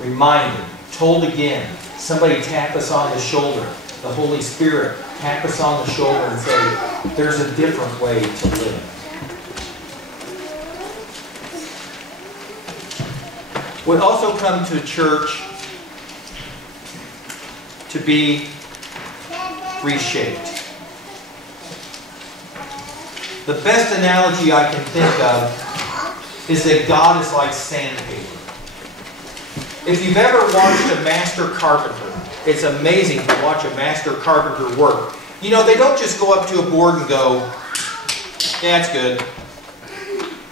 reminded, told again. Somebody tap us on the shoulder. The Holy Spirit tap us on the shoulder and say, there's a different way to live. We also come to church to be reshaped. The best analogy I can think of is that God is like sandpaper. If you've ever watched a master carpenter, it's amazing to watch a master carpenter work. You know, they don't just go up to a board and go, yeah, it's good.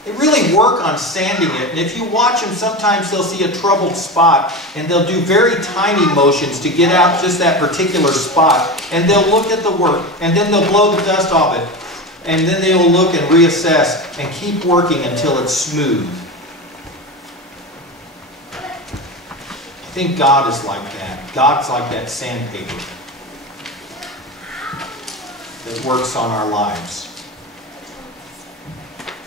They really work on sanding it, and if you watch them, sometimes they'll see a troubled spot, and they'll do very tiny motions to get out just that particular spot, and they'll look at the work, and then they'll blow the dust off it, and then they will look and reassess and keep working until it's smooth. I think God is like that. God's like that sandpaper that works on our lives,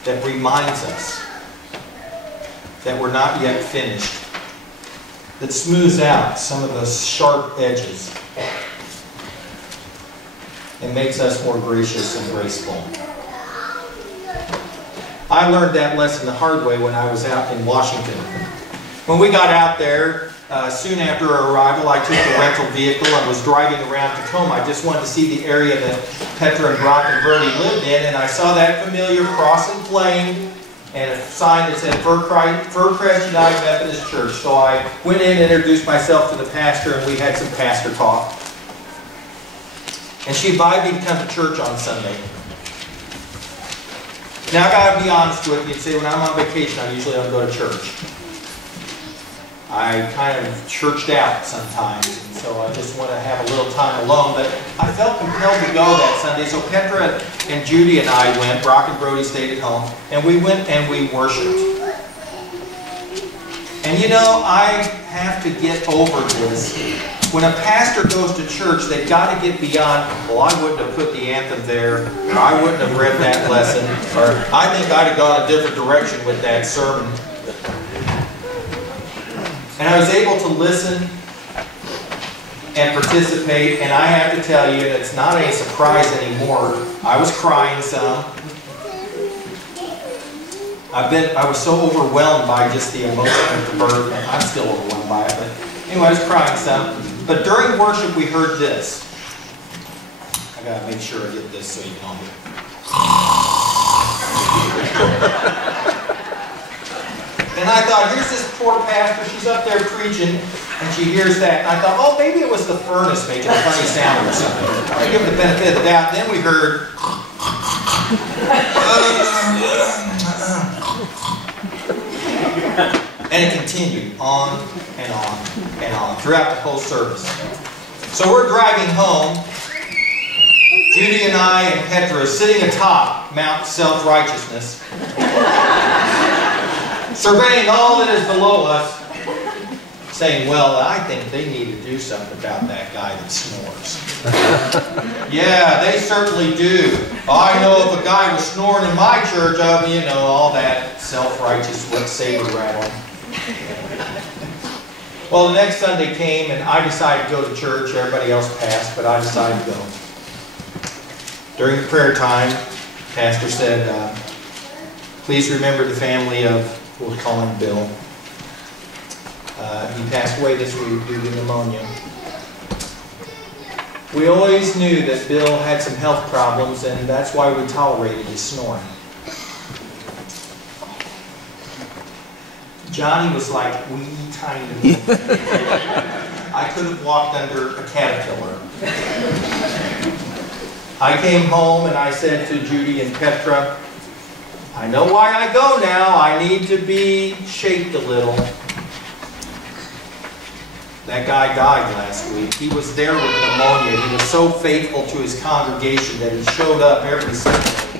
that reminds us that we're not yet finished, that smooths out some of the sharp edges and makes us more gracious and graceful. I learned that lesson the hard way when I was out in Washington. When we got out there, soon after our arrival, I took the rental vehicle and was driving around Tacoma. I just wanted to see the area that Petra and Brock and Brody lived in, and I saw that familiar cross and flame and a sign that said Fir Crest United Methodist Church. So I went in and introduced myself to the pastor, and we had some pastor talk. And she invited me to come to church on Sunday. Now, I got to be honest with you and say, when I'm on vacation, I usually don't go to church. I kind of churched out sometimes, and so I just want to have a little time alone. But I felt compelled to go that Sunday, so Petra and Judy and I went. Brock and Brody stayed at home, and we went and we worshiped. And you know, I have to get over this. When a pastor goes to church, they've got to get beyond, well, I wouldn't have put the anthem there, or I wouldn't have read that lesson, or I think I'd have gone a different direction with that sermon. And I was able to listen and participate, and I have to tell you, it's not a surprise anymore. I was crying some. I was so overwhelmed by just the emotion of the birth, and I'm still overwhelmed by it, but anyway, I was crying some. But during worship, we heard this. I gotta make sure I get this so you can all hear it. And I thought, here's this poor pastor, she's up there preaching, and she hears that. And I thought, oh, maybe it was the furnace making a funny sound or something. I give her the benefit of the doubt. And then we heard, and it continued on and on and on throughout the whole service. So we're driving home. Judy and I and Petra sitting atop Mount Self-Righteousness, surveying all that is below us, saying, well, I think they need to do something about that guy that snores. Yeah, they certainly do. I know if a guy was snoring in my church, you know, all that self-righteous saber rattling. Well, the next Sunday came, and I decided to go to church. Everybody else passed, but I decided to go. During the prayer time, the pastor said, please remember the family of, we'll call him Bill. He passed away this week due to pneumonia. We always knew that Bill had some health problems, and that's why we tolerated his snoring. Johnny was like wee tiny. I could have walked under a caterpillar. I came home and I said to Judy and Petra, I know why I go now. I need to be shaped a little. That guy died last week. He was there with pneumonia. He was so faithful to his congregation that he showed up every Sunday,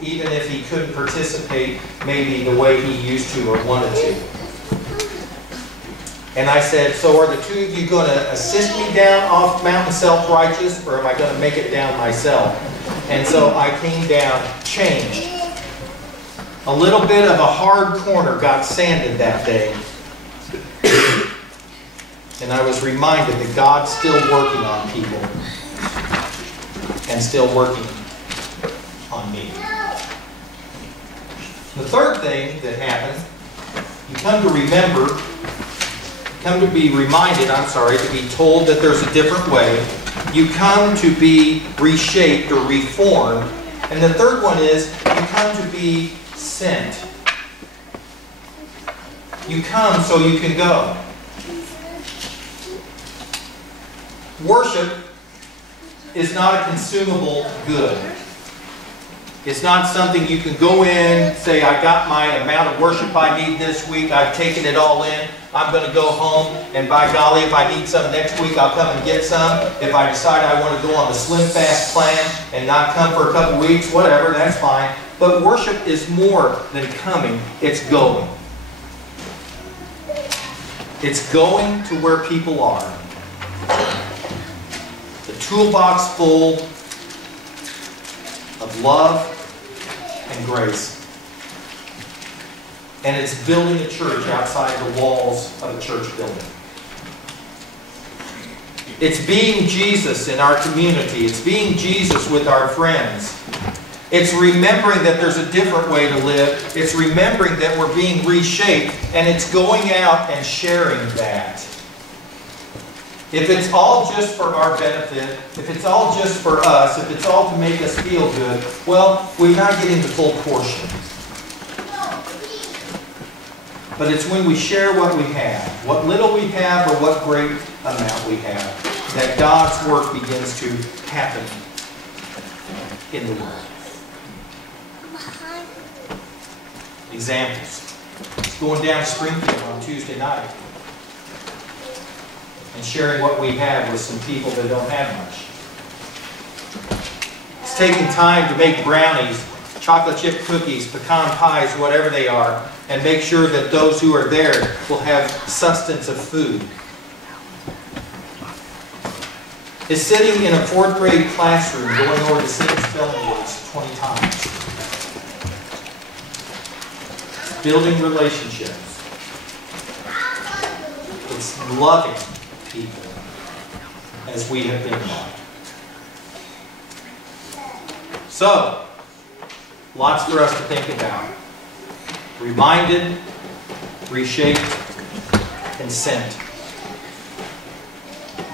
even if he couldn't participate maybe the way he used to or wanted to. And I said, so are the two of you going to assist me down off Mountain Self-Righteous, or am I going to make it down myself? And so I came down, changed. A little bit of a hard corner got sanded that day. And I was reminded that God's still working on people and still working on me. The third thing that happened, you come to remember, come to be reminded, to be told that there's a different way. You come to be reshaped or reformed. And the third one is, you come to be sent. You come so you can go. Worship is not a consumable good. It's not something you can go in, say, I got my amount of worship I need this week, I've taken it all in, I'm going to go home, and by golly, if I need some next week, I'll come and get some. If I decide I want to go on the Slim Fast plan and not come for a couple weeks, whatever, that's fine. But worship is more than coming, it's going. It's going to where people are. The toolbox full of love and grace. And it's building a church outside the walls of a church building. It's being Jesus in our community. It's being Jesus with our friends. It's remembering that there's a different way to live. It's remembering that we're being reshaped. And it's going out and sharing that. If it's all just for our benefit, if it's all just for us, if it's all to make us feel good, well, we're not getting the full portion. But it's when we share what we have, what little we have or what great amount we have, that God's work begins to happen in the world. Examples. Going down to Springfield on Tuesday night and sharing what we have with some people that don't have much. It's taking time to make brownies, chocolate chip cookies, pecan pies, whatever they are, and make sure that those who are there will have sustenance of food. It's sitting in a 4th grade classroom going over the same spelling words 20 times. It's building relationships. It's loving people as we have been loved. So, lots for us to think about. Reminded, reshaped, and sent.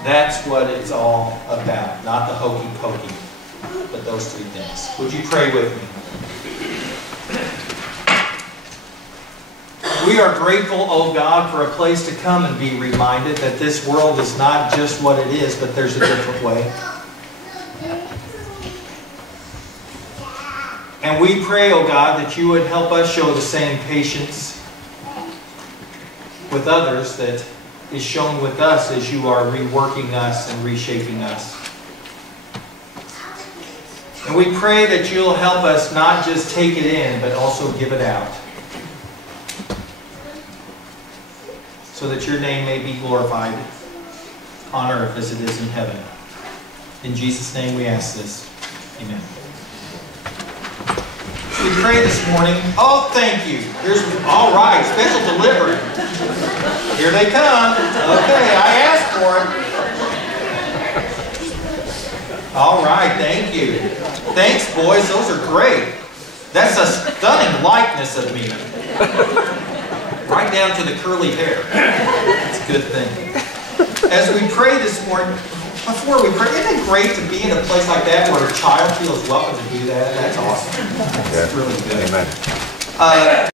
That's what it's all about. Not the hokey pokey, but those 3 things. Would you pray with me? We are grateful, oh God, for a place to come and be reminded that this world is not just what it is, but there's a different way. And we pray, oh God, that you would help us show the same patience with others that is shown with us as you are reworking us and reshaping us. And we pray that you'll help us not just take it in, but also give it out. So that your name may be glorified on earth as it is in heaven. In Jesus' name we ask this. Amen. We pray this morning. Oh, thank you. All right, special delivery. Here they come. Okay, I asked for it. All right, thank you. Thanks, boys. Those are great. That's a stunning likeness of me. Right down to the curly hair. That's a good thing. As we pray this morning, before we pray, isn't it great to be in a place like that where a child feels welcome to do that? That's awesome. That's really good. Amen.